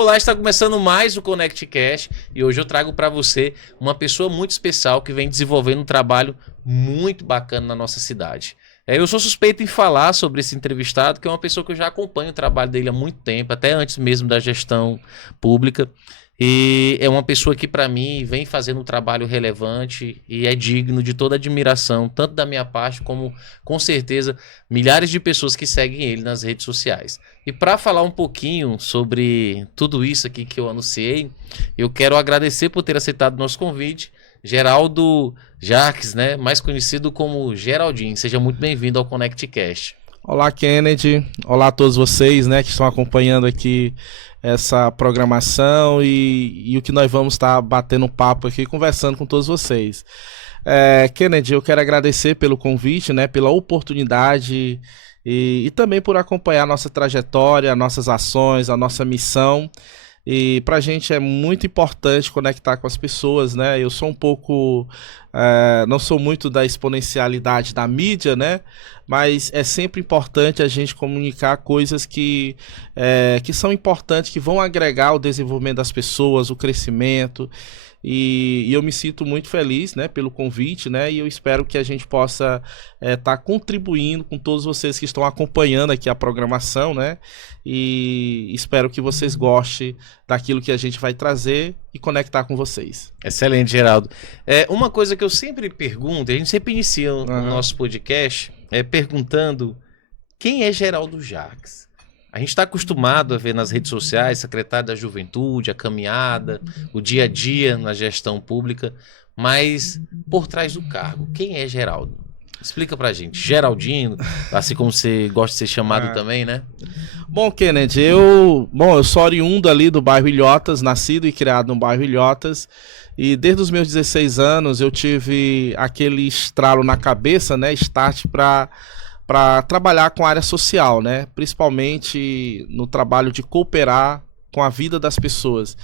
Olá, está começando mais o Connect Cash e hoje eu trago para você uma pessoa muito especial que vem desenvolvendo um trabalho muito bacana na nossa cidade. Eu sou suspeito em falar sobre esse entrevistado, que é uma pessoa que eu já acompanho o trabalho dele há muito tempo, até antes mesmo da gestão pública. E é uma pessoa que, para mim, vem fazendo um trabalho relevante e é digno de toda admiração, tanto da minha parte, como, com certeza, milhares de pessoas que seguem ele nas redes sociais. E para falar um pouquinho sobre tudo isso aqui que eu anunciei, eu quero agradecer por ter aceitado o nosso convite, Geraldo Jarques, né? Mais conhecido como Geraldinho. Seja muito bem-vindo ao Connect Cast. Olá, Kennedy. Olá a todos vocês, né, que estão acompanhando aqui essa programação e o que nós vamos estar batendo um papo aqui, conversando com todos vocês. Kennedy, eu quero agradecer pelo convite, né, pela oportunidade e também por acompanhar a nossa trajetória, nossas ações, a nossa missão. E pra gente é muito importante conectar com as pessoas, né? Eu sou um pouco... não sou muito da exponencialidade da mídia, né? Mas é sempre importante a gente comunicar coisas que são importantes, que vão agregar o desenvolvimento das pessoas, o crescimento. E eu me sinto muito feliz, né, pelo convite, né? E eu espero que a gente possa estar contribuindo com todos vocês que estão acompanhando aqui a programação, né? E espero que vocês gostem daquilo que a gente vai trazer e conectar com vocês. Excelente, Geraldo. Uma coisa que eu sempre pergunto, a gente sempre inicia o nosso podcast perguntando quem é Geraldo Jarques. A gente está acostumado a ver nas redes sociais secretário da Juventude, a caminhada, o dia a dia na gestão pública, mas por trás do cargo, quem é Geraldo? Explica pra gente. Geraldinho, assim como você gosta de ser chamado também, né? Bom, Kennedy, eu sou oriundo ali do bairro Ilhotas, nascido e criado no bairro Ilhotas, e desde os meus 16 anos eu tive aquele estralo na cabeça, né, start para trabalhar com a área social, né? Principalmente no trabalho de cooperar com a vida das pessoas.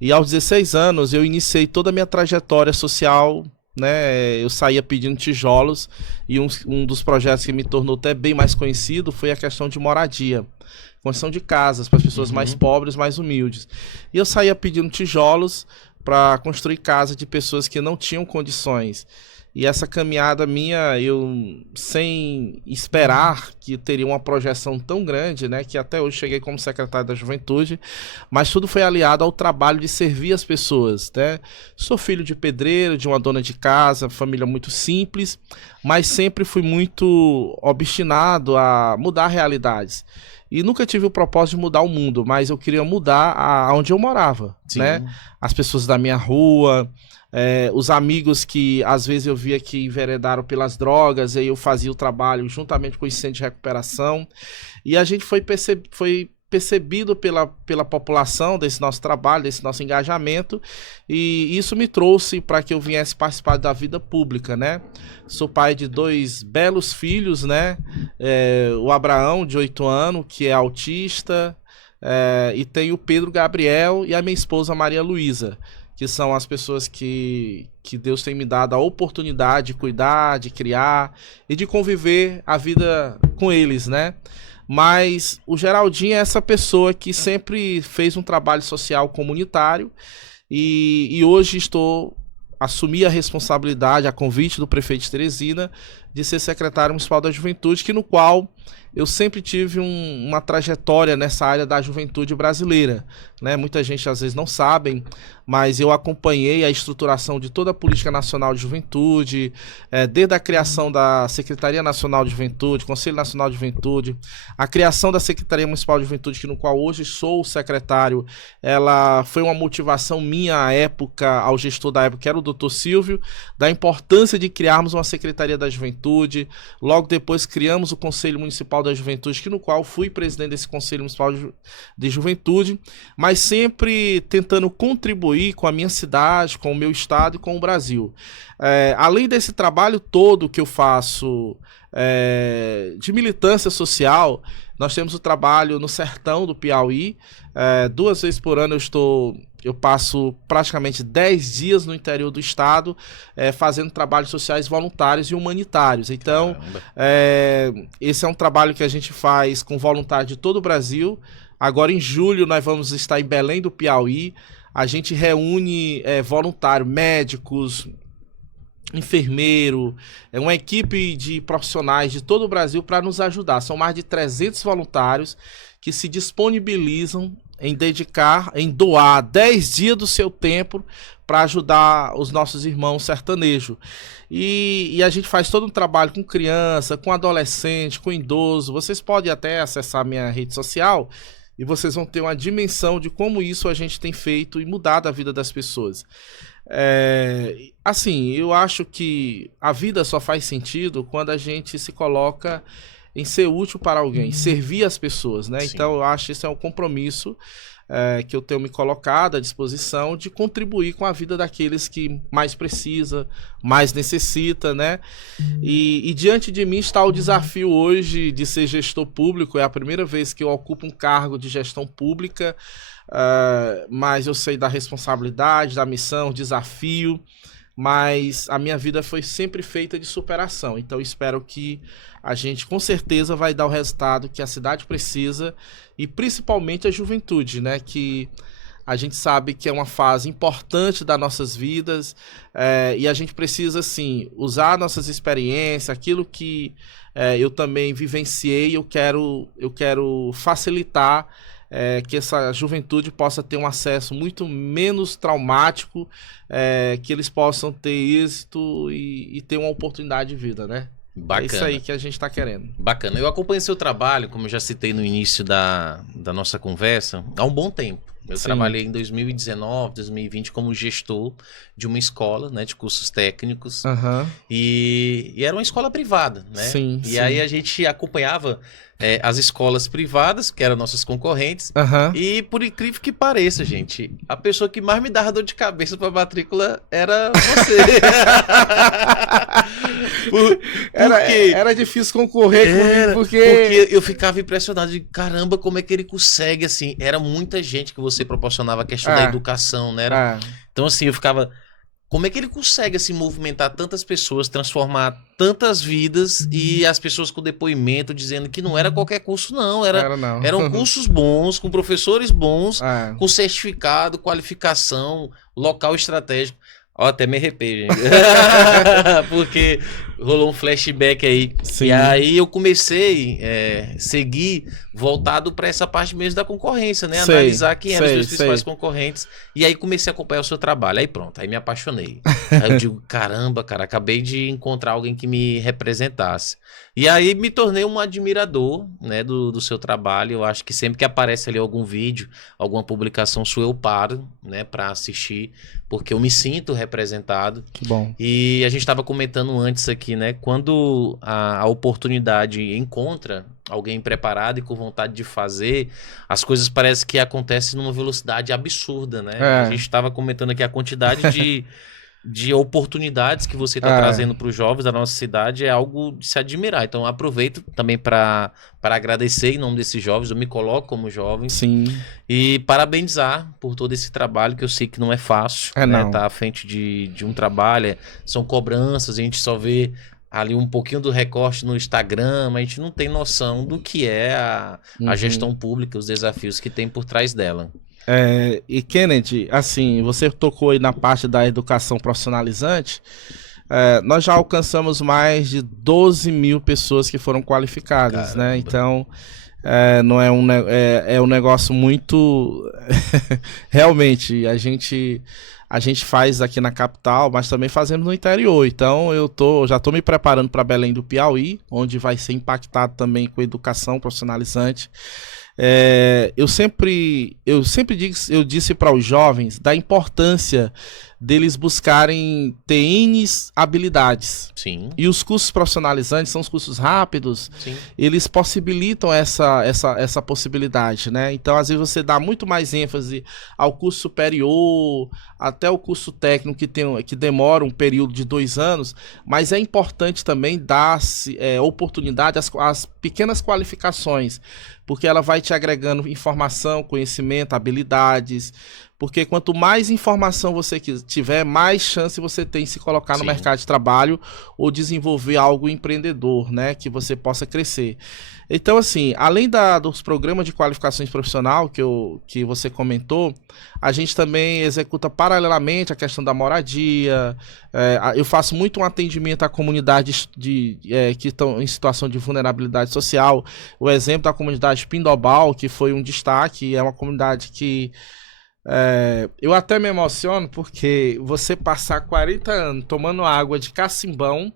E aos 16 anos eu iniciei toda a minha trajetória social, né? Eu saía pedindo tijolos e um dos projetos que me tornou até bem mais conhecido foi a questão de moradia. Construção de casas para as pessoas mais pobres, mais humildes. E eu saía pedindo tijolos para construir casa de pessoas que não tinham condições. E essa caminhada minha, eu sem esperar que teria uma projeção tão grande, né, que até hoje cheguei como secretário da Juventude, mas tudo foi aliado ao trabalho de servir as pessoas, né? Sou filho de pedreiro, de uma dona de casa, família muito simples, mas sempre fui muito obstinado a mudar realidades. E nunca tive o propósito de mudar o mundo, mas eu queria mudar onde eu morava, né? As pessoas da minha rua... os amigos que às vezes eu via que enveredaram pelas drogas, aí eu fazia o trabalho juntamente com o centro de recuperação, e a gente foi percebido pela população desse nosso trabalho, desse nosso engajamento, e isso me trouxe para que eu viesse participar da vida pública, né? Sou pai de 2 belos filhos, né? O Abraão, de 8 anos, que é autista, e tem o Pedro Gabriel e a minha esposa Maria Luísa, que são as pessoas que Deus tem me dado a oportunidade de cuidar, de criar e de conviver a vida com eles, né? Mas o Geraldinho é essa pessoa que sempre fez um trabalho social comunitário e hoje assumi a responsabilidade, a convite do prefeito de Teresina, de ser secretário municipal da Juventude, no qual eu sempre tive uma trajetória nessa área da juventude brasileira, né? Muita gente às vezes não sabe, mas eu acompanhei a estruturação de toda a política nacional de juventude, desde a criação da Secretaria Nacional de Juventude, Conselho Nacional de Juventude, a criação da Secretaria Municipal de Juventude, no qual hoje sou o secretário. Ela foi uma motivação minha à época, ao gestor da época, que era o Dr. Silvio, da importância de criarmos uma Secretaria da Juventude. Logo depois criamos o Conselho Municipal da Juventude, no qual fui presidente desse Conselho Municipal de Juventude, mas sempre tentando contribuir com a minha cidade, com o meu estado e com o Brasil. Além desse trabalho todo que eu faço de militância social, nós temos o trabalho no sertão do Piauí. 2 vezes por ano eu passo praticamente 10 dias no interior do estado fazendo trabalhos sociais voluntários e humanitários. Então, esse é um trabalho que a gente faz com voluntários de todo o Brasil. Agora em julho nós vamos estar em Belém do Piauí. A gente reúne voluntários, médicos, enfermeiro, uma equipe de profissionais de todo o Brasil para nos ajudar. São mais de 300 voluntários que se disponibilizam em doar 10 dias do seu tempo para ajudar os nossos irmãos sertanejos. E a gente faz todo um trabalho com criança, com adolescente, com idoso. Vocês podem até acessar minha rede social e vocês vão ter uma dimensão de como isso a gente tem feito e mudado a vida das pessoas. Assim, eu acho que a vida só faz sentido quando a gente se coloca em ser útil para alguém, servir as pessoas, né? Sim. Então eu acho que esse é um compromisso que eu tenho me colocado à disposição de contribuir com a vida daqueles que mais precisa, mais necessita, né? E diante de mim está o desafio hoje de ser gestor público. É a primeira vez que eu ocupo um cargo de gestão pública, mas eu sei da responsabilidade, da missão, desafio, mas a minha vida foi sempre feita de superação. Então espero que a gente com certeza vai dar o resultado que a cidade precisa e principalmente a juventude, né? Que a gente sabe que é uma fase importante das nossas vidas, e a gente precisa, assim, usar nossas experiências, aquilo que eu também vivenciei. Eu quero facilitar que essa juventude possa ter um acesso muito menos traumático, que eles possam ter êxito e ter uma oportunidade de vida, né? Bacana. É isso aí que a gente está querendo. Bacana. Eu acompanho seu trabalho, como eu já citei no início da nossa conversa, há um bom tempo. Eu trabalhei em 2019, 2020 como gestor de uma escola, né, de cursos técnicos. E era uma escola privada, né? E aí a gente acompanhava as escolas privadas, que eram nossas concorrentes. E por incrível que pareça, gente, a pessoa que mais me dava dor de cabeça para matrícula era você. Era difícil concorrer comigo, porque eu ficava impressionado de caramba, como é que ele consegue, assim, era muita gente que você proporcionava a questão da educação, né? Então, assim, eu ficava, como é que ele consegue, assim, movimentar tantas pessoas, transformar tantas vidas e as pessoas com depoimento dizendo que não era qualquer curso, não. Eram cursos bons, com professores bons, com certificado, qualificação, local estratégico. Ó, até me arrependo, gente. Porque rolou um flashback aí. E aí eu comecei a seguir voltado para essa parte mesmo da concorrência, né? Analisar quem eram os meus principais concorrentes. E aí comecei a acompanhar o seu trabalho. Aí pronto, aí me apaixonei. Aí eu digo, caramba, cara, acabei de encontrar alguém que me representasse. E aí me tornei um admirador, né, do seu trabalho. Eu acho que sempre que aparece ali algum vídeo, alguma publicação sua, eu paro, né, para assistir, porque eu me sinto representado. Que bom. E a gente estava comentando antes aqui, né, quando a oportunidade encontra alguém preparado e com vontade de fazer, as coisas parecem que acontecem numa velocidade absurda, né? A gente estava comentando aqui a quantidade de oportunidades que você está trazendo para os jovens da nossa cidade, é algo de se admirar. Então, aproveito também para agradecer em nome desses jovens, eu me coloco como jovem. E parabenizar por todo esse trabalho, que eu sei que não é fácil, né? Tá à frente de um trabalho, são cobranças, a gente só vê ali um pouquinho do recorte no Instagram, mas a gente não tem noção do que é a gestão pública, os desafios que tem por trás dela. E Kennedy, assim, você tocou aí na parte da educação profissionalizante. Nós já alcançamos mais de 12 mil pessoas que foram qualificadas. Caramba. Né? Então, não é um negócio muito... Realmente, a gente faz aqui na capital, mas também fazemos no interior. Então, já estou me preparando para Belém do Piauí, onde vai ser impactado também com educação profissionalizante. Eu disse para os jovens da importância deles buscarem ter N habilidades. E os cursos profissionalizantes são os cursos rápidos. Eles possibilitam essa possibilidade, né? Então, às vezes, você dá muito mais ênfase ao curso superior, até o curso técnico que demora um período de 2 anos, mas é importante também dar oportunidade às pequenas qualificações, porque ela vai te agregando informação, conhecimento, habilidades, Porque quanto mais informação você tiver, mais chance você tem de se colocar no mercado de trabalho ou desenvolver algo empreendedor, né? Que você possa crescer. Então, assim, além dos programas de qualificações profissional que você comentou, a gente também executa paralelamente a questão da moradia. Eu faço muito um atendimento à comunidade que estão em situação de vulnerabilidade social. O exemplo da comunidade Pindobal, que foi um destaque, é uma comunidade que eu até me emociono porque você passar 40 anos tomando água de cacimbão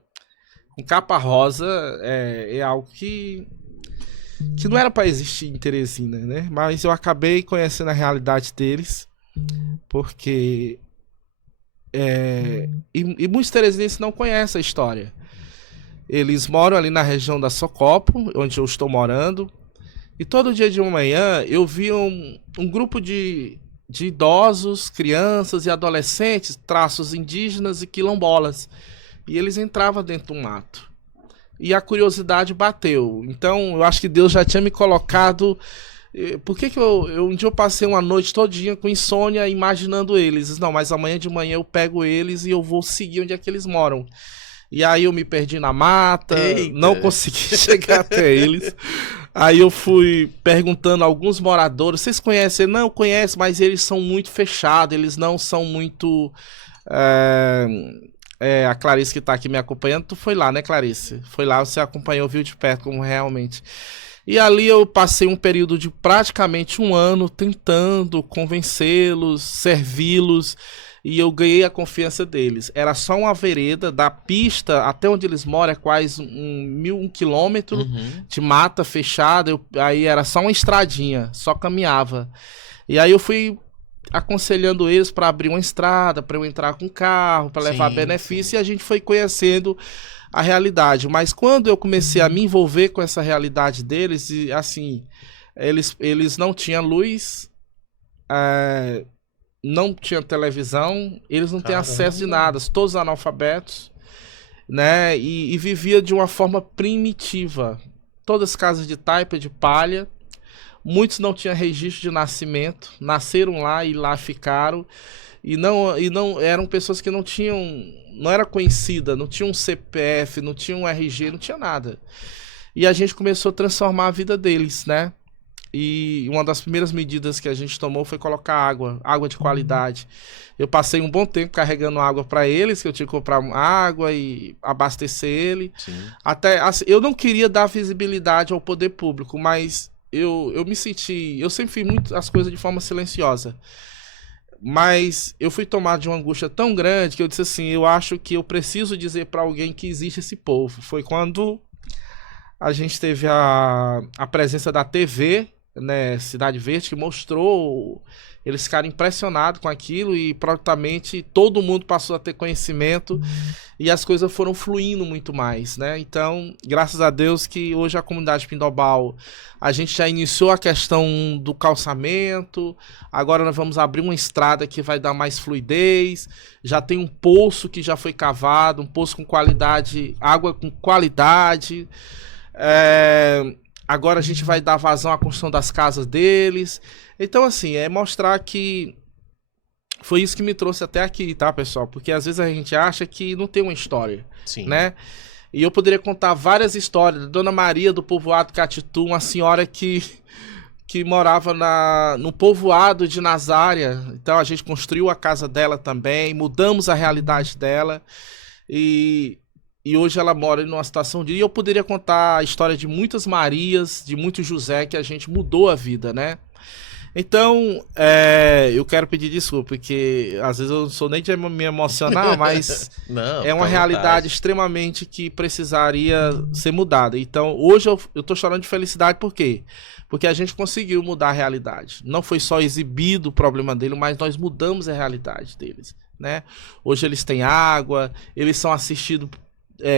com capa rosa é algo que não era para existir em Teresina, né? Mas eu acabei conhecendo a realidade deles, porque e muitos teresinenses não conhecem a história. Eles moram ali na região da Socopo, onde eu estou morando, e todo dia de manhã eu via um grupo de idosos, crianças e adolescentes, traços indígenas e quilombolas, e eles entravam dentro do mato. E a curiosidade bateu. Então, eu acho que Deus já tinha me colocado. Por que um dia eu passei uma noite todinha com insônia imaginando eles? Não, mas amanhã de manhã eu pego eles e eu vou seguir onde é que eles moram. E aí eu me perdi na mata, não consegui chegar até eles. Aí eu fui perguntando a alguns moradores, vocês conhecem? Não, eu conheço, mas eles são muito fechados, eles não são muito... a Clarice que tá aqui me acompanhando, tu foi lá, né, Clarice? Foi lá, você acompanhou, viu de perto como realmente. E ali eu passei um período de praticamente um ano tentando convencê-los, servi-los, e eu ganhei a confiança deles. Era só uma vereda, da pista até onde eles moram é quase um quilômetro de mata fechada, aí era só uma estradinha, só caminhava. E aí eu fui aconselhando eles para abrir uma estrada, para eu entrar com carro, para levar benefício, e a gente foi conhecendo a realidade. Mas quando eu comecei a me envolver com essa realidade deles, e assim, eles não tinham luz, não tinham televisão, eles não têm acesso de nada, todos analfabetos, né? E vivia de uma forma primitiva. Todas as casas de taipa, de palha. Muitos não tinham registro de nascimento, nasceram lá e lá ficaram, e não eram pessoas que não era conhecida, não tinham um CPF, não tinham um RG, não tinha nada. E a gente começou a transformar a vida deles, né? E uma das primeiras medidas que a gente tomou foi colocar água de qualidade. Eu passei um bom tempo carregando água para eles, que eu tinha que comprar água e abastecer ele. Até assim, eu não queria dar visibilidade ao poder público, mas eu me senti... Eu sempre fiz muito as coisas de forma silenciosa. Mas eu fui tomado de uma angústia tão grande que eu disse assim, eu acho que eu preciso dizer para alguém que existe esse povo. Foi quando a gente teve a presença da TV, né, Cidade Verde, que mostrou... Eles ficaram impressionados com aquilo e prontamente todo mundo passou a ter conhecimento e as coisas foram fluindo muito mais, né? Então, graças a Deus que hoje a comunidade Pindobal, a gente já iniciou a questão do calçamento, agora nós vamos abrir uma estrada que vai dar mais fluidez, já tem um poço que já foi cavado, um poço com qualidade, água com qualidade, agora a gente vai dar vazão à construção das casas deles. Então, assim, é mostrar que foi isso que me trouxe até aqui, tá, pessoal? Porque às vezes a gente acha que não tem uma história, né? E eu poderia contar várias histórias. Da Dona Maria, do povoado Catitu, uma senhora que morava no povoado de Nazária. Então, a gente construiu a casa dela também, mudamos a realidade dela. E hoje ela mora numa situação de... E eu poderia contar a história de muitas Marias, de muitos José, que a gente mudou a vida, né? Então, eu quero pedir desculpa, porque às vezes eu não sou nem de me emocionar, mas não, é uma realidade extremamente que precisaria ser mudada. Então, hoje eu tô chorando de felicidade, por quê? Porque a gente conseguiu mudar a realidade. Não foi só exibido o problema dele, mas nós mudamos a realidade deles, né? Hoje eles têm água, eles são assistidos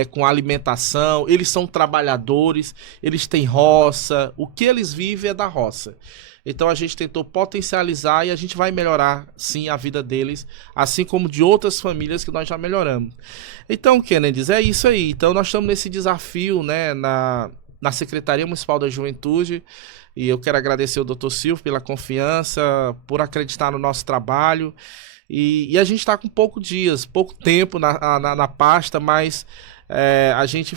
com alimentação, eles são trabalhadores, eles têm roça, o que eles vivem é da roça. Então a gente tentou potencializar e a gente vai melhorar sim a vida deles, assim como de outras famílias que nós já melhoramos. Então, Kennedy, é isso aí. Então nós estamos nesse desafio, né, na Secretaria Municipal da Juventude, e eu quero agradecer ao Dr. Silvio pela confiança, por acreditar no nosso trabalho. E a gente está com pouco tempo na pasta, mas a gente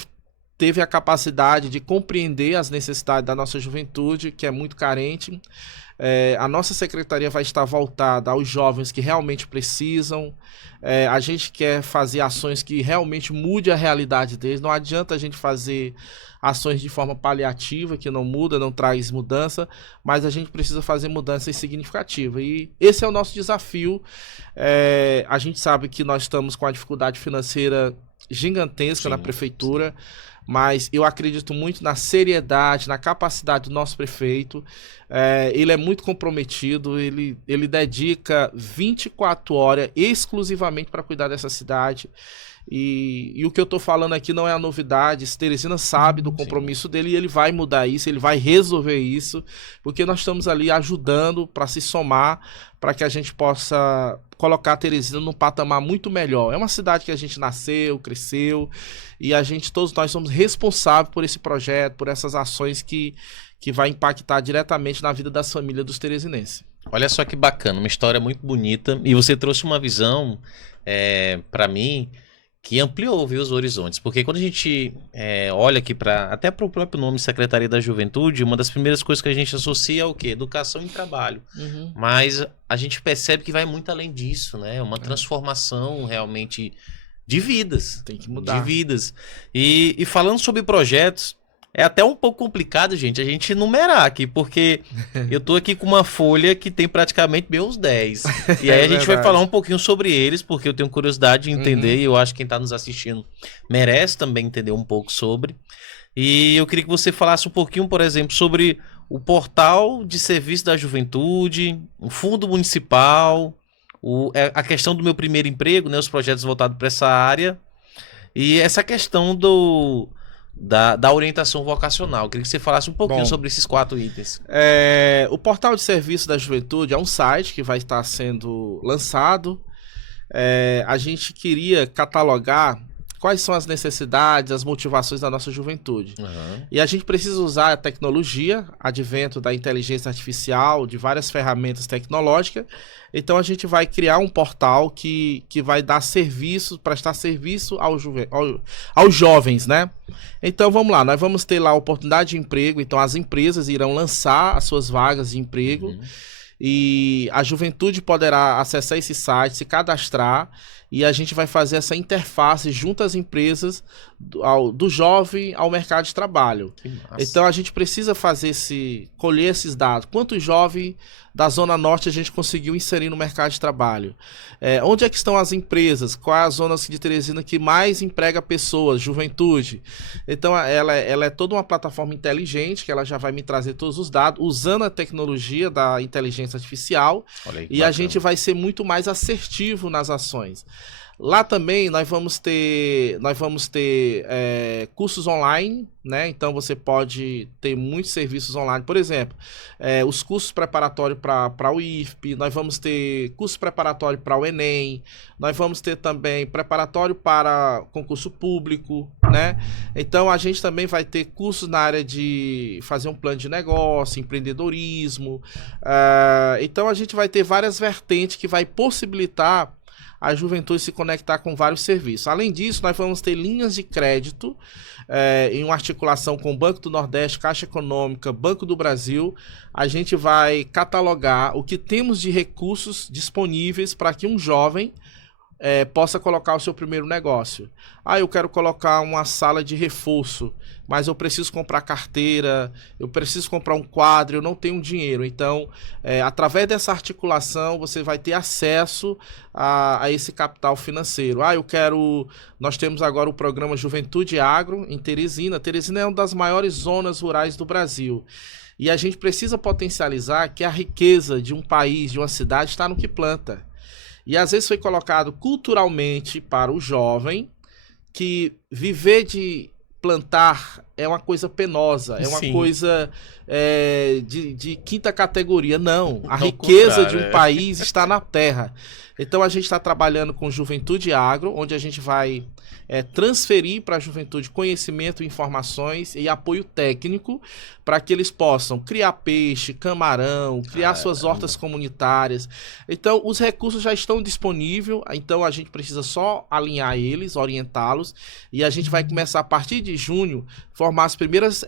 teve a capacidade de compreender as necessidades da nossa juventude, que é muito carente. A nossa secretaria vai estar voltada aos jovens que realmente precisam. A gente quer fazer ações que realmente mude a realidade deles. Não adianta a gente fazer ações de forma paliativa, que não muda, não traz mudança, mas a gente precisa fazer mudanças significativas. E esse é o nosso desafio. A gente sabe que nós estamos com a dificuldade financeira gigantesca na prefeitura, mas eu acredito muito na seriedade, na capacidade do nosso prefeito. Ele é muito comprometido, ele dedica 24 horas exclusivamente para cuidar dessa cidade. E o que eu estou falando aqui não é a novidade. Teresina sabe do compromisso dele e ele vai mudar isso, ele vai resolver isso, porque nós estamos ali ajudando para se somar, para que a gente possa colocar Teresina num patamar muito melhor. É uma cidade que a gente nasceu, cresceu, e todos nós somos responsáveis por esse projeto, por essas ações que vai impactar diretamente na vida das famílias dos teresinenses. Olha só que bacana, uma história muito bonita, e você trouxe uma visão para mim que ampliou, viu, os horizontes, porque quando a gente olha aqui até para o próprio nome Secretaria da Juventude, uma das primeiras coisas que a gente associa é o quê? Educação e trabalho. Mas a gente percebe que vai muito além disso, né? Uma transformação realmente de vidas. Tem que mudar. De vidas. E falando sobre projetos, é até um pouco complicado, gente, a gente numerar aqui, porque eu tô aqui com uma folha que tem praticamente meus 10. E aí a gente vai falar um pouquinho sobre eles, porque eu tenho curiosidade de entender, e eu acho que quem tá nos assistindo merece também entender um pouco sobre. E eu queria que você falasse um pouquinho, por exemplo, sobre o portal de serviço da juventude, o fundo municipal, a questão do meu primeiro emprego, né, os projetos voltados para essa área, e essa questão da orientação vocacional. Eu queria que você falasse um pouquinho sobre esses 4 itens. O Portal de Serviço da Juventude é um site que vai estar sendo lançado. A gente queria catalogar quais são as necessidades, as motivações da nossa juventude. E a gente precisa usar a tecnologia, advento da inteligência artificial, de várias ferramentas tecnológicas. Então a gente vai criar um portal que vai dar serviço, prestar serviço aos jovens, né? Então vamos lá, nós vamos ter lá a oportunidade de emprego, então as empresas irão lançar as suas vagas de emprego, e a juventude poderá acessar esse site, se cadastrar, e a gente vai fazer essa interface junto às empresas do jovem ao mercado de trabalho. Então a gente precisa colher esses dados. Quantos jovens da Zona Norte a gente conseguiu inserir no mercado de trabalho? Onde é que estão as empresas? Quais as zonas de Teresina que mais emprega pessoas, juventude? Então ela é toda uma plataforma inteligente, que ela já vai me trazer todos os dados, usando a tecnologia da inteligência artificial, e a gente vai ser muito mais assertivo nas ações. Lá também nós vamos ter cursos online, né? Então você pode ter muitos serviços online. Por exemplo, os cursos preparatórios para o IFP, nós vamos ter curso preparatório para o Enem, nós vamos ter também preparatório para concurso público, né? Então a gente também vai ter cursos na área de fazer um plano de negócio, empreendedorismo. Então a gente vai ter várias vertentes que vai possibilitar a juventude se conectar com vários serviços. Além disso, nós vamos ter linhas de crédito em uma articulação com o Banco do Nordeste, Caixa Econômica, Banco do Brasil. A gente vai catalogar o que temos de recursos disponíveis para que um jovem possa colocar o seu primeiro negócio. Eu quero colocar uma sala de reforço, mas eu preciso comprar carteira, eu preciso comprar um quadro, eu não tenho dinheiro. Então, através dessa articulação, você vai ter acesso a esse capital financeiro. Nós temos agora o programa Juventude Agro em Teresina. Teresina é uma das maiores zonas rurais do Brasil. E a gente precisa potencializar que a riqueza de um país, de uma cidade, está no que planta. E às vezes foi colocado culturalmente para o jovem que viver de plantar é uma coisa penosa, é uma Sim. coisa de quinta categoria. Não, a Ao riqueza de um contrário, país está na terra. Então a gente está trabalhando com Juventude Agro, onde a gente vai transferir para a juventude conhecimento, informações e apoio técnico para que eles possam criar peixe, camarão, criar suas hortas comunitárias. Então os recursos já estão disponíveis, então a gente precisa só alinhar eles, orientá-los, e a gente vai começar a partir de junho formar as primeiras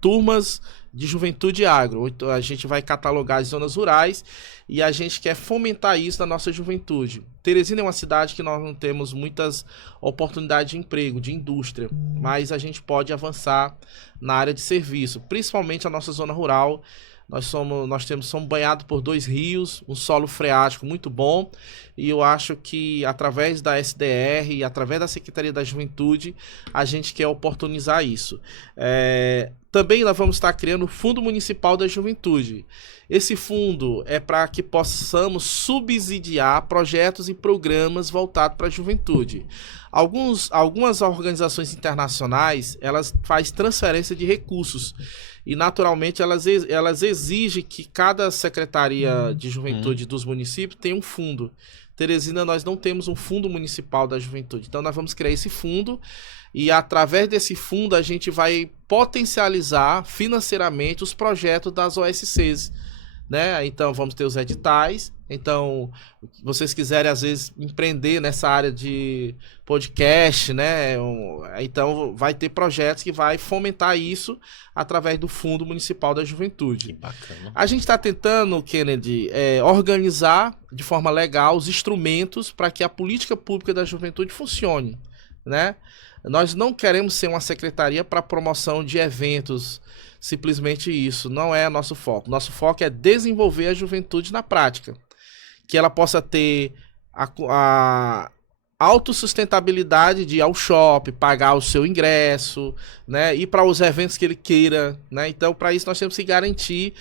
turmas de Juventude Agro. Então, a gente vai catalogar as zonas rurais e a gente quer fomentar isso na nossa juventude. Teresina é uma cidade que nós não temos muitas oportunidades de emprego, de indústria, mas a gente pode avançar na área de serviço, principalmente a nossa zona rural. Somos banhados por 2 rios, um solo freático muito bom, e eu acho que através da SDR e através da Secretaria da Juventude a gente quer oportunizar isso. Também nós vamos estar criando o Fundo Municipal da Juventude. Esse fundo é para que possamos subsidiar projetos e programas voltados para a juventude. Algumas organizações internacionais, elas fazem transferência de recursos e naturalmente elas exigem que cada secretaria de juventude dos municípios tenha um fundo. Teresina, nós não temos um fundo municipal da juventude, então nós vamos criar esse fundo e através desse fundo a gente vai potencializar financeiramente os projetos das OSCs, né? Então vamos ter os editais. Então, se vocês quiserem às vezes empreender nessa área de podcast, né? Então vai ter projetos que vai fomentar isso através do Fundo Municipal da Juventude. Que bacana. A gente está tentando, Kennedy, organizar de forma legal os instrumentos para que a política pública da juventude funcione, né? Nós não queremos ser uma secretaria para promoção de eventos, simplesmente isso, não é nosso foco. Nosso foco é desenvolver a juventude na prática, que ela possa ter a autossustentabilidade de ir ao shopping, pagar o seu ingresso, né, ir para os eventos que ele queira, né? Então, para isso nós temos que garantir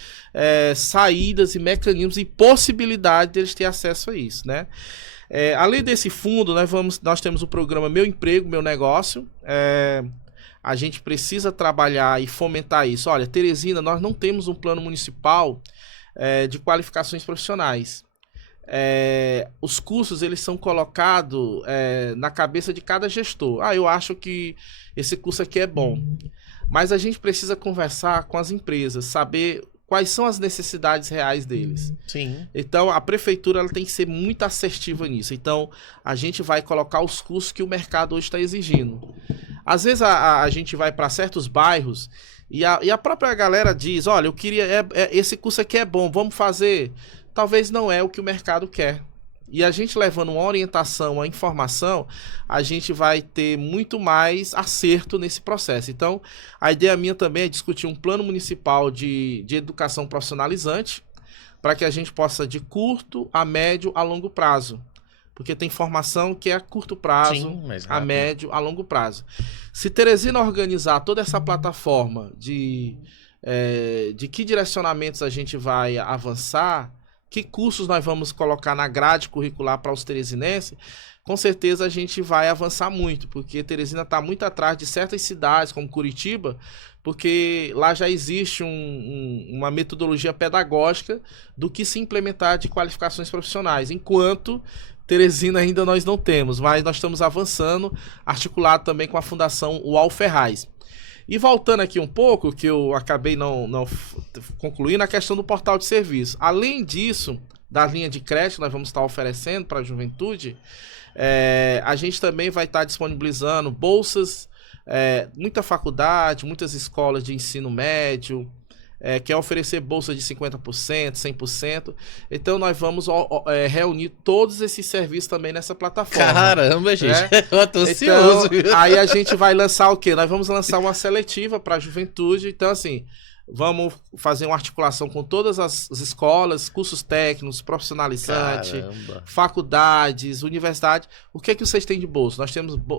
saídas e mecanismos e possibilidade deles ter acesso a isso, né? Além desse fundo, nós temos o programa Meu Emprego, Meu Negócio. A gente precisa trabalhar e fomentar isso. Olha, Teresina, nós não temos um plano municipal de qualificações profissionais. Os cursos eles são colocados na cabeça de cada gestor. Eu acho que esse curso aqui é bom. Mas a gente precisa conversar com as empresas, saber quais são as necessidades reais deles. Sim. Então, a prefeitura ela tem que ser muito assertiva nisso. Então, a gente vai colocar os cursos que o mercado hoje está exigindo. Às vezes, a gente vai para certos bairros e a própria galera diz, olha, eu queria... esse curso aqui é bom, vamos fazer. Talvez não é o que o mercado quer. E a gente levando uma orientação, uma informação, a gente vai ter muito mais acerto nesse processo. Então, a ideia minha também é discutir um plano municipal de educação profissionalizante para que a gente possa de curto, a médio, a longo prazo. Porque tem formação que é a curto prazo, Sim, mais a rápido. médio, a longo prazo. Se Teresina organizar toda essa plataforma de que direcionamentos a gente vai avançar, que cursos nós vamos colocar na grade curricular para os teresinenses, com certeza a gente vai avançar muito, porque Teresina está muito atrás de certas cidades, como Curitiba, porque lá já existe uma metodologia pedagógica do que se implementar de qualificações profissionais, enquanto Teresina ainda nós não temos, mas nós estamos avançando, articulado também com a Fundação UAL Ferraz. E voltando aqui um pouco, que eu acabei não concluindo, a questão do portal de serviço. Além disso, da linha de crédito que nós vamos estar oferecendo para a juventude, a gente também vai estar disponibilizando bolsas, muita faculdade, muitas escolas de ensino médio, quer oferecer bolsa de 50%, 100%. Então nós vamos reunir todos esses serviços também nessa plataforma. Caramba, gente, eu tô ansioso. Então, aí a gente vai lançar o quê? Nós vamos lançar uma seletiva para a juventude. Então, assim, vamos fazer uma articulação com todas as escolas, cursos técnicos, profissionalizantes, faculdades, universidades. O que é que vocês têm de bolsa?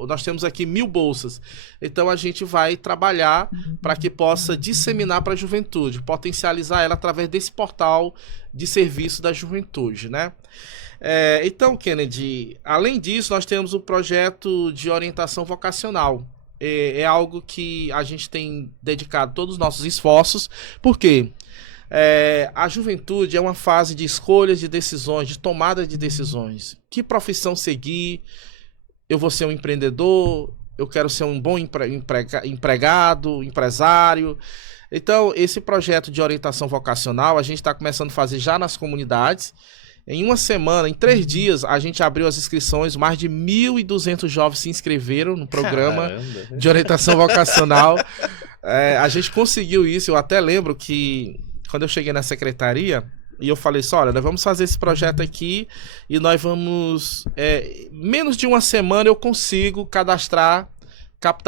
Nós temos aqui 1000 bolsas. Então a gente vai trabalhar para que possa disseminar para a juventude, potencializar ela através desse portal de serviço da juventude, né? Então, Kennedy, além disso, nós temos o projeto de orientação vocacional. é algo que a gente tem dedicado todos os nossos esforços, porque a juventude é uma fase de escolhas de decisões, de tomada de decisões. Que profissão seguir? Eu vou ser um empreendedor? Eu quero ser um bom empregado, empresário? Então, esse projeto de orientação vocacional, a gente está começando a fazer já nas comunidades. Em uma semana, em 3 dias, a gente abriu as inscrições, mais de 1.200 jovens se inscreveram no programa de orientação vocacional. A gente conseguiu isso, eu até lembro que quando eu cheguei na secretaria, e eu falei assim, olha, nós vamos fazer esse projeto aqui e nós vamos... menos de uma semana eu consigo captar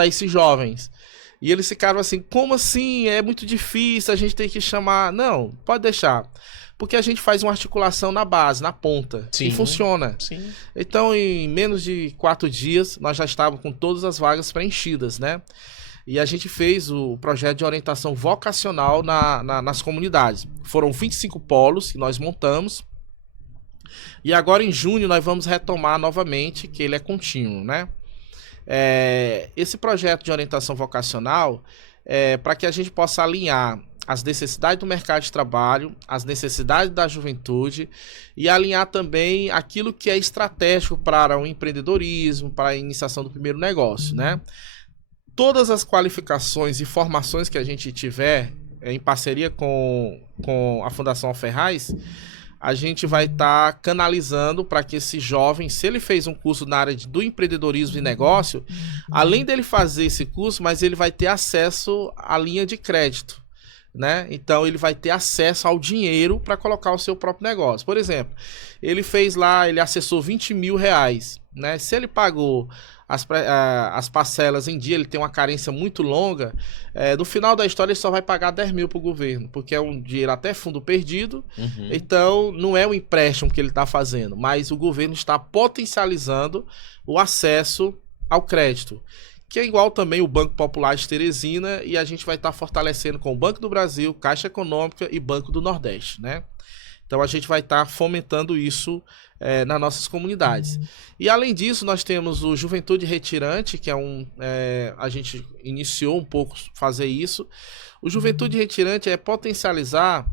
esses jovens. E eles ficaram assim, como assim? É muito difícil, a gente tem que chamar... Não, pode deixar. Porque a gente faz uma articulação na base, na ponta. Sim. E funciona. Sim. Então, em menos de 4 dias, nós já estávamos com todas as vagas preenchidas, né? E a gente fez o projeto de orientação vocacional nas comunidades. Foram 25 polos que nós montamos. E agora, em junho, nós vamos retomar novamente, que ele é contínuo, né? Esse projeto de orientação vocacional é para que a gente possa alinhar as necessidades do mercado de trabalho, as necessidades da juventude e alinhar também aquilo que é estratégico para o empreendedorismo, para a iniciação do primeiro negócio, né? Todas as qualificações e formações que a gente tiver em parceria com a Fundação Alferraz, a gente vai estar canalizando para que esse jovem, se ele fez um curso na área do empreendedorismo e negócio, além dele fazer esse curso, mas ele vai ter acesso à linha de crédito, né? Então ele vai ter acesso ao dinheiro para colocar o seu próprio negócio. Por exemplo, ele fez lá, ele acessou R$20 mil, né? Se ele pagou as parcelas em dia, ele tem uma carência muito longa, no final da história ele só vai pagar 10 mil para o governo, porque é um dinheiro até fundo perdido. Então não é um empréstimo que ele está fazendo, mas o governo está potencializando o acesso ao crédito, que é igual também o Banco Popular de Teresina, e a gente vai estar fortalecendo com o Banco do Brasil, Caixa Econômica e Banco do Nordeste, né? Então a gente vai estar fomentando isso nas nossas comunidades. E além disso, nós temos o Juventude Retirante, que a gente iniciou um pouco fazer isso. O Juventude Retirante é potencializar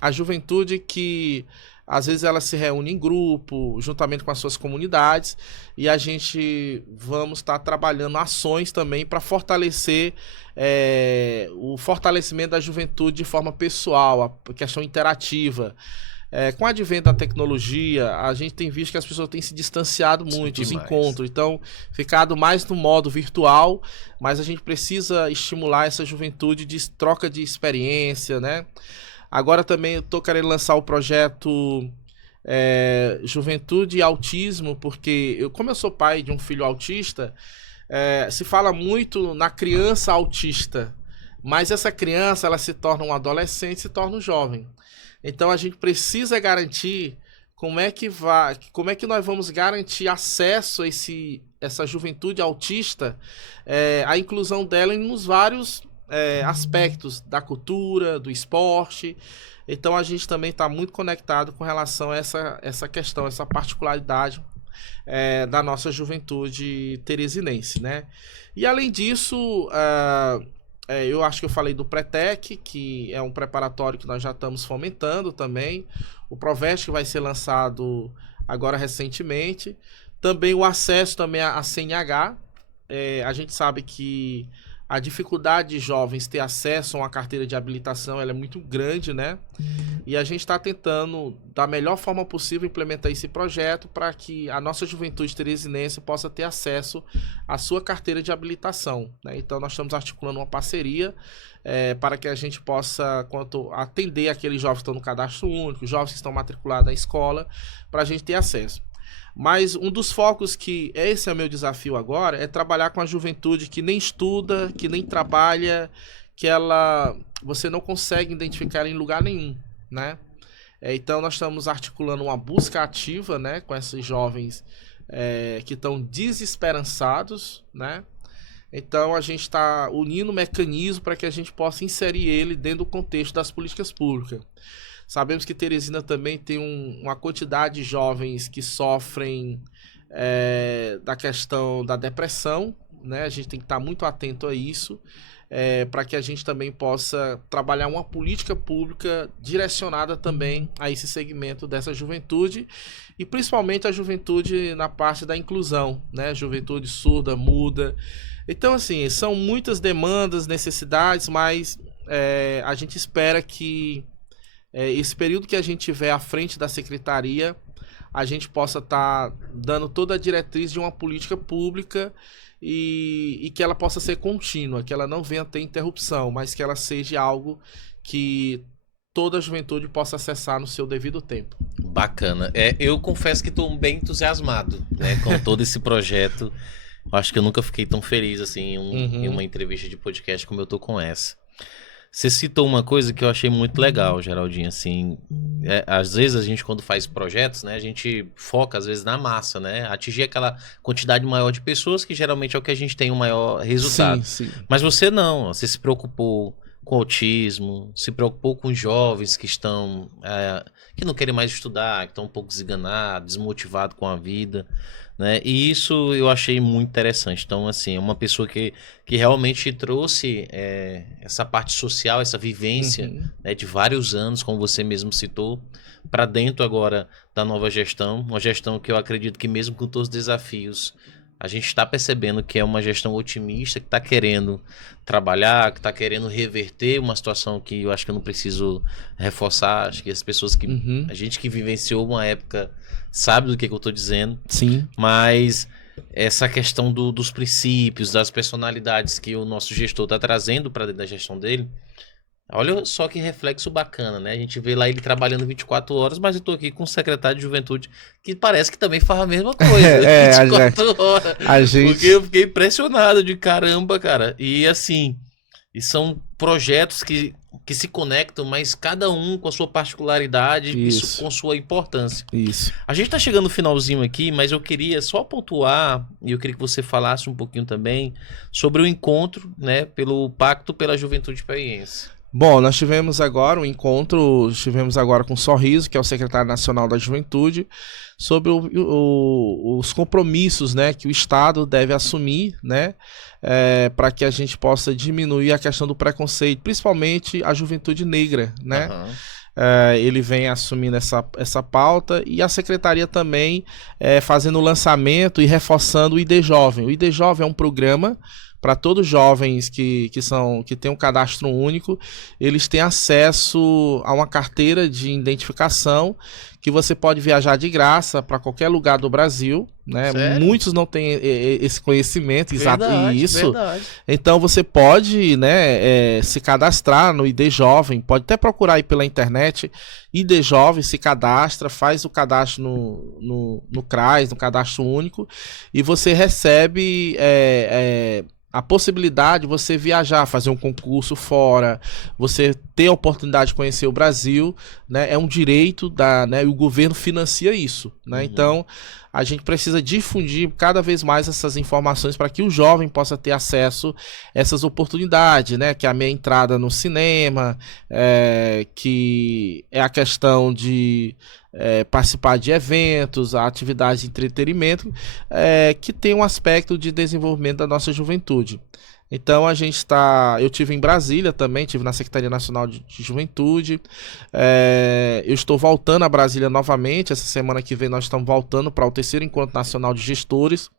a juventude que às vezes ela se reúne em grupo, juntamente com as suas comunidades, e a gente vamos estar trabalhando ações também para fortalecer o fortalecimento da juventude de forma pessoal, a questão interativa. Com o advento da tecnologia, a gente tem visto que as pessoas têm se distanciado muito, os encontros, então ficado mais no modo virtual, mas a gente precisa estimular essa juventude de troca de experiência, né? Agora também eu estou querendo lançar o projeto Juventude e Autismo, porque como eu sou pai de um filho autista, se fala muito na criança autista, mas essa criança ela se torna um adolescente, se torna um jovem. Então a gente precisa garantir como é que nós vamos garantir acesso a essa juventude autista, a inclusão dela nos vários aspectos da cultura, do esporte. Então a gente também está muito conectado com relação a essa questão, essa particularidade da nossa juventude teresinense, né? E além disso, eu acho que eu falei do Pretec, que é um preparatório que nós já estamos fomentando também. O Proveste, que vai ser lançado agora recentemente. Também o acesso também à CNH. A gente sabe que a dificuldade de jovens ter acesso a uma carteira de habilitação ela é muito grande, né? E a gente está tentando, da melhor forma possível, implementar esse projeto para que a nossa juventude teresinense possa ter acesso à sua carteira de habilitação, né? Então, nós estamos articulando uma parceria para que a gente possa atender aqueles jovens que estão no cadastro único, jovens que estão matriculados na escola, para a gente ter acesso. Mas um dos focos que esse é o meu desafio agora é trabalhar com a juventude que nem estuda, que nem trabalha, que você não consegue identificar ela em lugar nenhum, né? Então nós estamos articulando uma busca ativa, né, com esses jovens que estão desesperançados, né? Então a gente está unindo mecanismos para que a gente possa inserir ele dentro do contexto das políticas públicas. Sabemos que Teresina também tem uma quantidade de jovens que sofrem da questão da depressão, né? A gente tem que estar muito atento a isso, para que a gente também possa trabalhar uma política pública direcionada também a esse segmento dessa juventude, e principalmente a juventude na parte da inclusão, né? Juventude surda, muda. Então, assim, são muitas demandas, necessidades, mas a gente espera que esse período que a gente tiver à frente da secretaria, a gente possa estar dando toda a diretriz de uma política pública e que ela possa ser contínua, que ela não venha ter interrupção, mas que ela seja algo que toda a juventude possa acessar no seu devido tempo. Bacana. Eu confesso que estou bem entusiasmado, né, com todo esse projeto. Acho que eu nunca fiquei tão feliz assim em uma entrevista de podcast como eu tô com essa. Você citou uma coisa que eu achei muito legal, Geraldinho, assim, às vezes a gente quando faz projetos, né, a gente foca às vezes na massa, né, atingir aquela quantidade maior de pessoas que geralmente é o que a gente tem o maior resultado. Sim, sim. Mas você não, você se preocupou com autismo, se preocupou com jovens que estão, que não querem mais estudar, que estão um pouco desenganados, desmotivados com a vida, né? E isso eu achei muito interessante. Então, assim, é uma pessoa que realmente trouxe essa parte social, essa vivência, né, de vários anos, como você mesmo citou, para dentro agora da nova gestão, uma gestão que eu acredito que mesmo com todos os desafios, a gente está percebendo que é uma gestão otimista, que está querendo trabalhar, que está querendo reverter uma situação que eu acho que eu não preciso reforçar. Acho que as pessoas que... A gente que vivenciou uma época sabe do que eu estou dizendo. Sim. Mas essa questão dos princípios, das personalidades que o nosso gestor está trazendo para dentro da gestão dele, olha só que reflexo bacana, né? A gente vê lá ele trabalhando 24 horas, mas eu tô aqui com o secretário de juventude que parece que também faz a mesma coisa. 24 horas. Porque eu fiquei impressionado de caramba, cara. E assim, são projetos que se conectam, mas cada um com a sua particularidade, isso com sua importância. Isso. A gente tá chegando no finalzinho aqui, mas eu queria só pontuar, e eu queria que você falasse um pouquinho também sobre o encontro, né, pelo Pacto pela Juventude Piauiense. Bom, nós tivemos agora um encontro, com o Sorriso, que é o secretário nacional da Juventude, sobre os compromissos, né, que o Estado deve assumir, né, para que a gente possa diminuir a questão do preconceito, principalmente a juventude negra, né? Ele vem assumindo essa pauta, e a secretaria também fazendo o lançamento e reforçando o ID Jovem. O ID Jovem é um programa para todos os jovens que têm um cadastro único. Eles têm acesso a uma carteira de identificação que você pode viajar de graça para qualquer lugar do Brasil, né? Sério? Muitos não têm esse conhecimento exato isso. Verdade. Então você pode, né, se cadastrar no ID Jovem, pode até procurar aí pela internet, ID Jovem, se cadastra, faz o cadastro no CRAS, no cadastro único, e você recebe a possibilidade de você viajar, fazer um concurso fora, você ter a oportunidade de conhecer o Brasil, né? É um direito né? E o governo financia isso, né? Então, a gente precisa difundir cada vez mais essas informações para que o jovem possa ter acesso a essas oportunidades, né? Que é a minha entrada no cinema, que é a questão de participar de eventos, atividades de entretenimento, que tem um aspecto de desenvolvimento da nossa juventude. Então eu tive em Brasília também, tive na Secretaria Nacional de Juventude, eu estou voltando a Brasília novamente, essa semana que vem nós estamos voltando para o 3º Encontro Nacional de Gestores.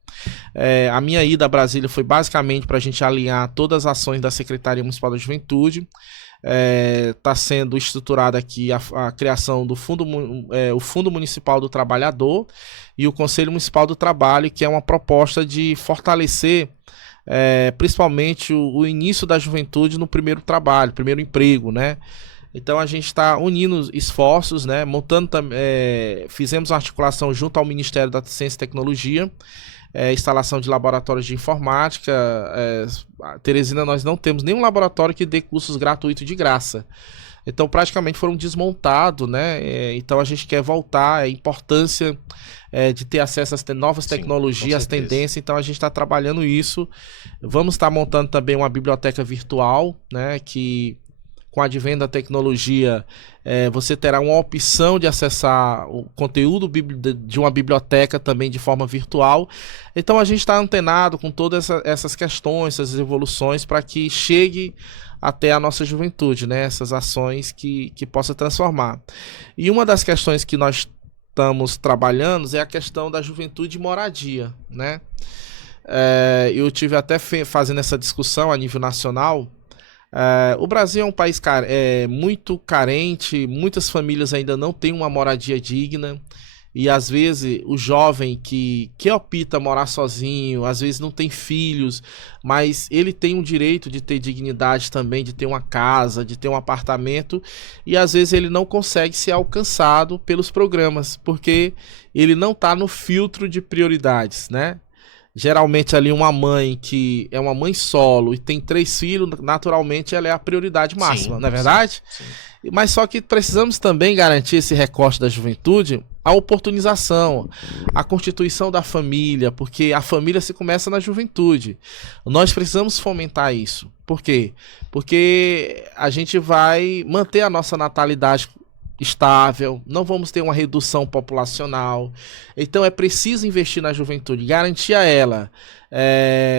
A minha ida a Brasília foi basicamente para a gente alinhar todas as ações da Secretaria Municipal da Juventude. Está sendo estruturada aqui a criação do o Fundo Municipal do Trabalhador e o Conselho Municipal do Trabalho, que é uma proposta de fortalecer principalmente o início da juventude no primeiro trabalho, primeiro emprego, né? Então a gente está unindo esforços, né? Fizemos uma articulação junto ao Ministério da Ciência e Tecnologia, instalação de laboratórios de informática. Teresina, nós não temos nenhum laboratório que dê cursos gratuitos de graça. Então praticamente foram desmontados, né? Então a gente quer voltar, a importância de ter acesso às novas tecnologias, às tendências. Então a gente está trabalhando isso. Vamos estar montando também uma biblioteca virtual, né? Que com o advento da tecnologia, você terá uma opção de acessar o conteúdo de uma biblioteca também de forma virtual. Então a gente está antenado com todas essas questões, essas evoluções, para que chegue até a nossa juventude, né? Essas ações que possa transformar. E uma das questões que nós estamos trabalhando é a questão da juventude e moradia, né? Eu tive até fazendo essa discussão a nível nacional. O Brasil é um país muito carente, muitas famílias ainda não têm uma moradia digna, e às vezes o jovem que opta morar sozinho, às vezes não tem filhos, mas ele tem um direito de ter dignidade também, de ter uma casa, de ter um apartamento, e às vezes ele não consegue ser alcançado pelos programas, porque ele não está no filtro de prioridades, né? Geralmente ali uma mãe que é uma mãe solo e tem 3 filhos, naturalmente ela é a prioridade máxima, não é verdade? Sim. Mas só que precisamos também garantir esse recorte da juventude, a oportunização, a constituição da família, porque a família se começa na juventude. Nós precisamos fomentar isso. Por quê? Porque a gente vai manter a nossa natalidade estável, não vamos ter uma redução populacional. Então é preciso investir na juventude, garantir a ela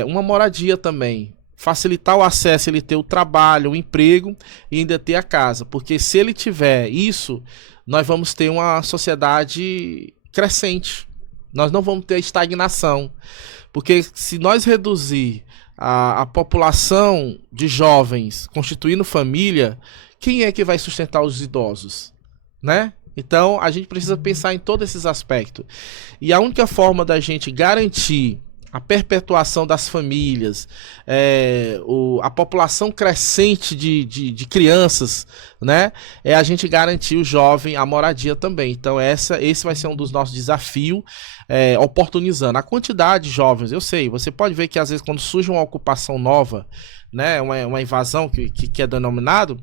uma moradia também, facilitar o acesso, ele ter o trabalho, o emprego e ainda ter a casa, porque se ele tiver isso, nós vamos ter uma sociedade crescente, nós não vamos ter estagnação, porque se nós reduzir a população de jovens constituindo família, quem é que vai sustentar os idosos? Né? Então a gente precisa pensar em todos esses aspectos. E a única forma da gente garantir a perpetuação das famílias, a população crescente de crianças, né? É a gente garantir o jovem a moradia também. Então esse vai ser um dos nossos desafios, oportunizando. A quantidade de jovens, eu sei, você pode ver que às vezes quando surge uma ocupação nova, né, uma invasão que é denominado,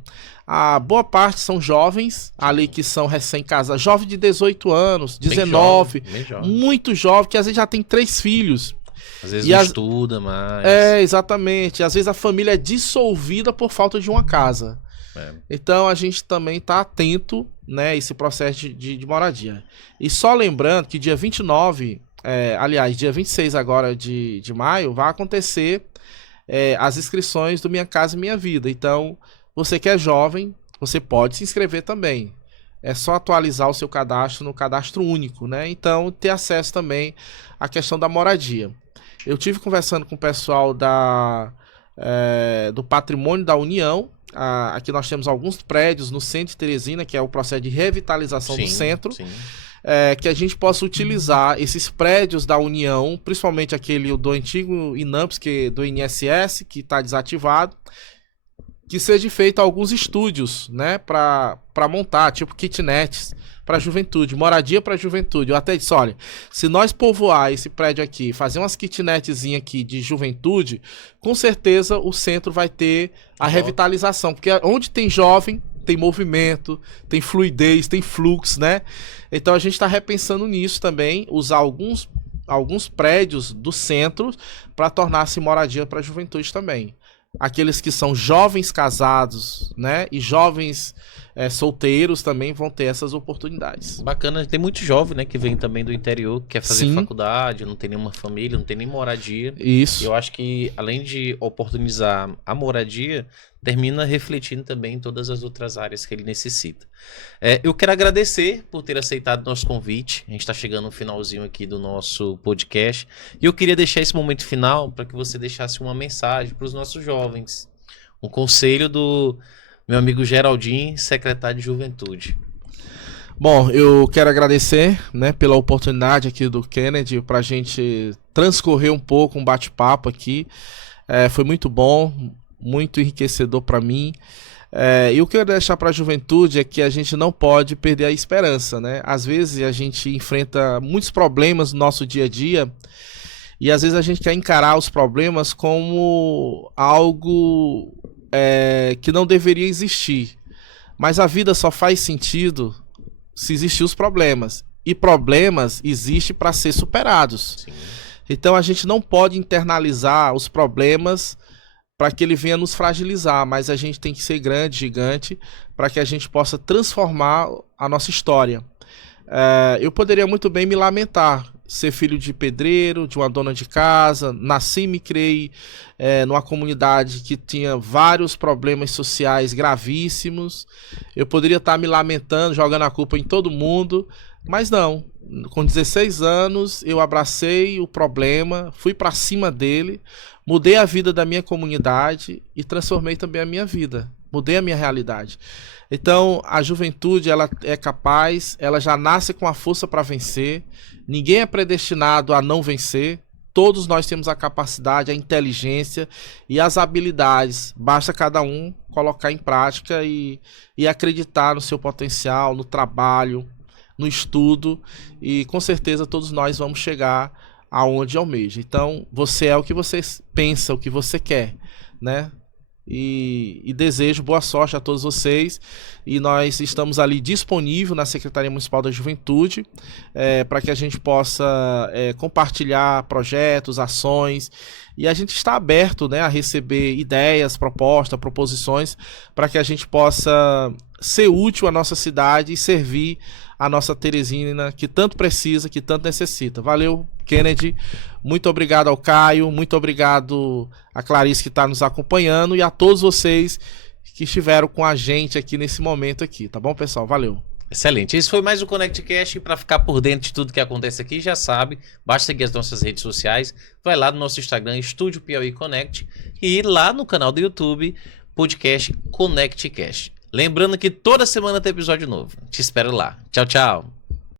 a boa parte são jovens ali que são recém-casados, jovens de 18 anos, 19, bem jovem. Muito jovem, que às vezes já tem 3 filhos. Às vezes não estuda mais. Exatamente. Às vezes a família é dissolvida por falta de uma casa. Então a gente também está atento, né, a esse processo de moradia. E só lembrando que dia 29, aliás, dia 26 agora de maio, vai acontecer as inscrições do Minha Casa Minha Vida. Então, você que é jovem, você pode se inscrever também. É só atualizar o seu cadastro no cadastro único, né? Então, ter acesso também à questão da moradia. Eu tive conversando com o pessoal do Patrimônio da União. Aqui nós temos alguns prédios no centro de Teresina, que é o processo de revitalização do centro. Sim. Que a gente possa utilizar esses prédios da União, principalmente aquele do antigo INAMPS, do INSS, que está desativado, que seja feito alguns estúdios, né, para montar, tipo kitnets para a juventude, moradia para a juventude. Eu até disse, olha, se nós povoar esse prédio aqui, fazer umas kitnetzinhas aqui de juventude, com certeza o centro vai ter a revitalização, porque onde tem jovem, tem movimento, tem fluidez, tem fluxo, né? Então a gente está repensando nisso também, usar alguns prédios do centro para tornar-se moradia para a juventude também. Aqueles que são jovens casados, né, e jovens solteiros também vão ter essas oportunidades. Bacana, tem muito jovem, né, que vem também do interior, que quer fazer faculdade, não tem nenhuma família, não tem nem moradia. Isso. Eu acho que além de oportunizar a moradia, termina refletindo também em todas as outras áreas que ele necessita. Eu quero agradecer por ter aceitado nosso convite. A gente está chegando no finalzinho aqui do nosso podcast. E eu queria deixar esse momento final para que você deixasse uma mensagem para os nossos jovens. Um conselho do meu amigo Geraldinho, secretário de Juventude. Bom, eu quero agradecer, né, pela oportunidade aqui do Kennedy para a gente transcorrer um pouco, um bate-papo aqui. Foi muito bom, muito enriquecedor para mim. E o que eu quero deixar para a juventude é que a gente não pode perder a esperança, né? Às vezes a gente enfrenta muitos problemas no nosso dia a dia e às vezes a gente quer encarar os problemas como algo que não deveria existir. Mas a vida só faz sentido se existir os problemas. E problemas existem para ser superados. Sim. Então a gente não pode internalizar os problemas para que ele venha nos fragilizar, mas a gente tem que ser grande, gigante, para que a gente possa transformar a nossa história. Eu poderia muito bem me lamentar, ser filho de pedreiro, de uma dona de casa, nasci e me criei numa comunidade que tinha vários problemas sociais gravíssimos. Eu poderia estar me lamentando, jogando a culpa em todo mundo, mas não. Com 16 anos eu abracei o problema, fui para cima dele, mudei a vida da minha comunidade e transformei também a minha vida, mudei a minha realidade. Então a juventude, ela é capaz, ela já nasce com a força para vencer, ninguém é predestinado a não vencer, todos nós temos a capacidade, a inteligência e as habilidades, basta cada um colocar em prática e acreditar no seu potencial, no trabalho, no estudo, e com certeza todos nós vamos chegar aonde almeja. Então, você é o que você pensa, o que você quer, né? E desejo boa sorte a todos vocês, e nós estamos ali disponível na Secretaria Municipal da Juventude para que a gente possa compartilhar projetos, ações, e a gente está aberto, né, a receber ideias, propostas, proposições, para que a gente possa ser útil à nossa cidade e servir a nossa Teresina, que tanto precisa, que tanto necessita. Valeu, Kennedy. Muito obrigado ao Caio, muito obrigado a Clarice que está nos acompanhando e a todos vocês que estiveram com a gente aqui nesse momento aqui, tá bom, pessoal? Valeu. Excelente. Esse foi mais o ConnectCast. Para ficar por dentro de tudo que acontece aqui, já sabe, basta seguir as nossas redes sociais, vai lá no nosso Instagram, Estúdio Piauí Connect, e ir lá no canal do YouTube, podcast ConnectCast. Lembrando que toda semana tem episódio novo. Te espero lá. Tchau, tchau.